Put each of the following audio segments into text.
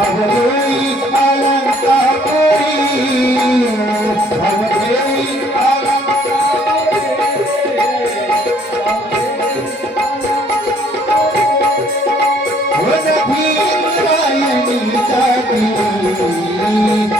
اڳي الڠتا پوري سمجهي الڠتا پوري سمجهي الڠتا پوري هوذ بينهاري نيتا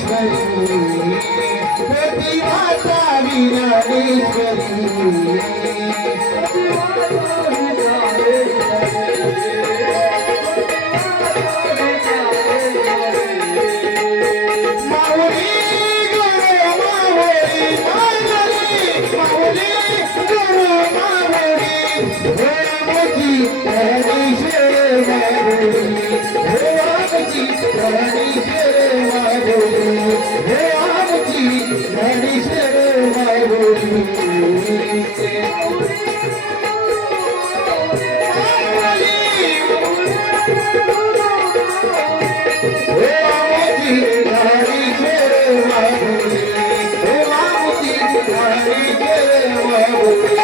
شڪايت ڪي Yeah.